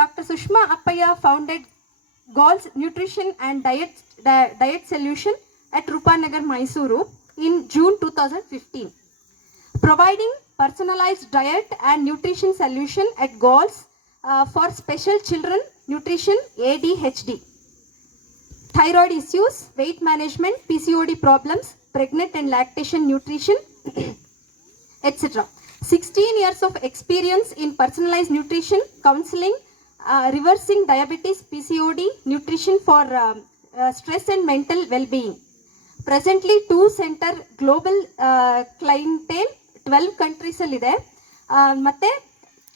Dr. Sushma Appaya founded Goals Nutrition and Diet Solution at Rupanagar, Mysuru in June 2015, providing personalized diet and nutrition solution at Goals for special children nutrition ADHD, thyroid issues, weight management, PCOD problems, pregnant and lactation nutrition, etc. 16 years of experience in personalized nutrition, counseling, reversing diabetes, PCOD, nutrition for stress and mental well-being. Presently 2 center global clientele 12 countries allide ಮತ್ತೆ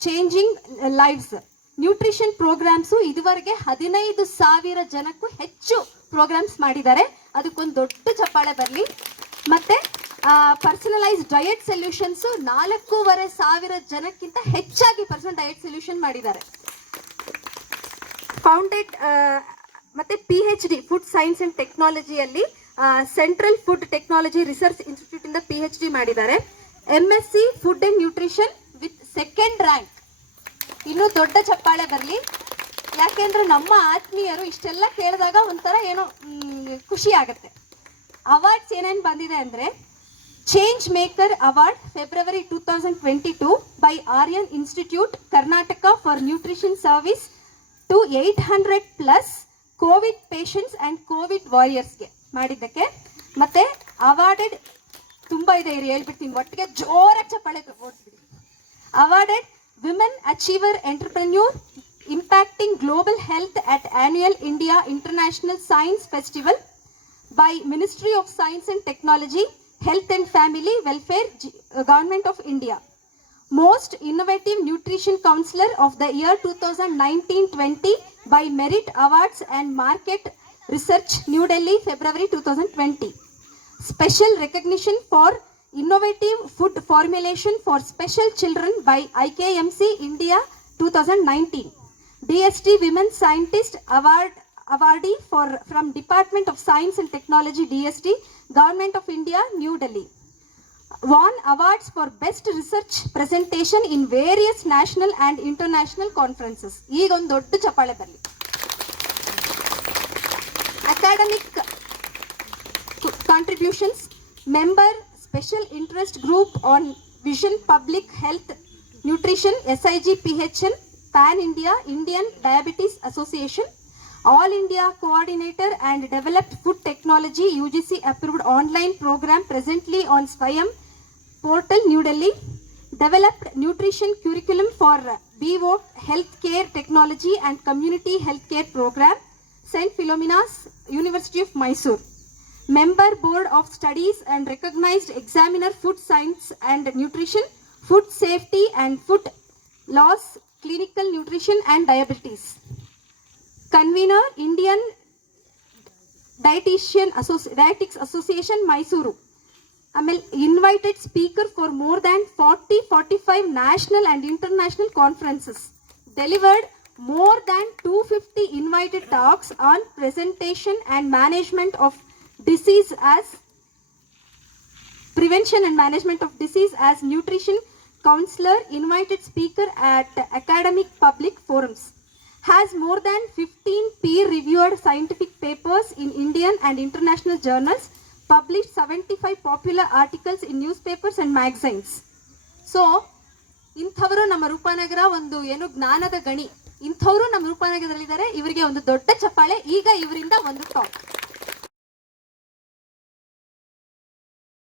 changing lives nutrition programmes ಇದುವರೆಗೆ 15,000 ಜನಕ್ಕೂ ಹೆಚ್ಚು programmes ಮಾಡಿದ್ದಾರೆ. ಅದಕ್ಕೊಂದು ದೊಡ್ಡ ಚಪ್ಪಾಳೆ ಬರಲಿ. ಮತ್ತೆ ಪರ್ಸನಲೈಸ್ಡ್ ಡಯಟ್ ಸೊಲ್ಯೂಷನ್ಸ್ 4,500 ಜನಕ್ಕಿಂತ ಹೆಚ್ಚಾಗಿ ಪರ್ಸನಲ್ ಡಯಟ್ ಸೊಲ್ಯೂಷನ್ ಮಾಡಿದ್ದಾರೆ. ಫೌಂಡೆಡ್ ಮತ್ತೆ PhD ಫುಡ್ ಸೈನ್ಸ್ ಅಂಡ್ ಟೆಕ್ನಾಲಜಿಯಲ್ಲಿ central food technology research institute ಇಂದ PhD ಮಾಡಿದ್ದಾರೆ. MSc food and nutrition with 2nd rank. ಇನ್ನೂ ದೊಡ್ಡ ಚಪ್ಪಾಳೆ ಬರಲಿ. ಯಾಕೆಂದ್ರೆ ನಮ್ಮ ಆತ್ಮೀಯರು ಇಷ್ಟೆಲ್ಲ ಕೇಳಿದಾಗ ಒಂಥರ ಏನೋ ಖುಷಿ ಆಗುತ್ತೆ. ಅವಾರ್ಡ್ಸ್ ಏನೇನು ಬಂದಿದೆ ಅಂದರೆ change maker award February 2022 by Aryan institute Karnataka for nutrition service to 800+ Covid patients and Covid ವಾರಿಯರ್ಸ್ಗೆ ಮಾಡಿದ್ದಕ್ಕೆ. ಮತ್ತೆ ಅವಾರ್ಡೆಡ್ ತುಂಬ ಇದೆ, ಹೇಳ್ಬಿಡ್ತೀನಿ ಒಟ್ಟಿಗೆ ಜೋರಾಗಿ ಚಪ್ಪಾಳೆ ಓಡಿಸ್ಬಿಡಿ. Awarded women achiever entrepreneur impacting global health at annual India International Science Festival by Ministry of Science and Technology, Health and Family Welfare, Government of India. Most Innovative Nutrition Counselor of the Year 2019-20 by Merit Awards and Market Research, New Delhi, February 2020. Special recognition for Innovative Food Formulation for Special Children by IKMC India 2019. DST Women Scientist Awardee from Department of Science and Technology, DST, Government of India, New Delhi. Won awards for best research presentation in various national and international conferences. ಈಗ ಒಂದು ದೊಡ್ಡ ಚಪ್ಪಾಳೆ ಬರಲಿ. Academic contributions, member special interest group on Vision Public Health Nutrition, SIG PHN, Pan India, Indian Diabetes Association, All India Coordinator and Developed Food Technology, UGC approved online program presently on Swayam portal, New Delhi. Developed nutrition curriculum for BO Healthcare Technology and Community Healthcare Program, St. Philomena's University of Mysore. Member Board of Studies and recognized examiner Food Science and Nutrition, Food Safety and Food Laws, Clinical Nutrition and Diabetes. Convener Indian Dietetics Association, Mysuru. Invited speaker for more than 45 national and international conferences. Delivered more than 250 invited talks on presentation and management of disease as prevention and management of disease as nutrition counselor, invited speaker at academic public forums. Has more than 15 peer-reviewed scientific papers in Indian and international journals, published 75 popular articles in newspapers and magazines. So, ಇಂಥವರು ನಮ್ಮ ರೂಪನಗರ ಒಂದು ಏನು ಜ್ಞಾನದ ಗಣಿ. ಇಂಥವರು ನಮ್ಮ ರೂಪನಗರದಲ್ಲಿದ್ದಾರೆ. ಇವರಿಗೆ ಒಂದು ದೊಡ್ಡ ಚಪ್ಪಾಳೆ. ಈಗ ಇವರಿಂದ ಒಂದು ಟಾಕ್.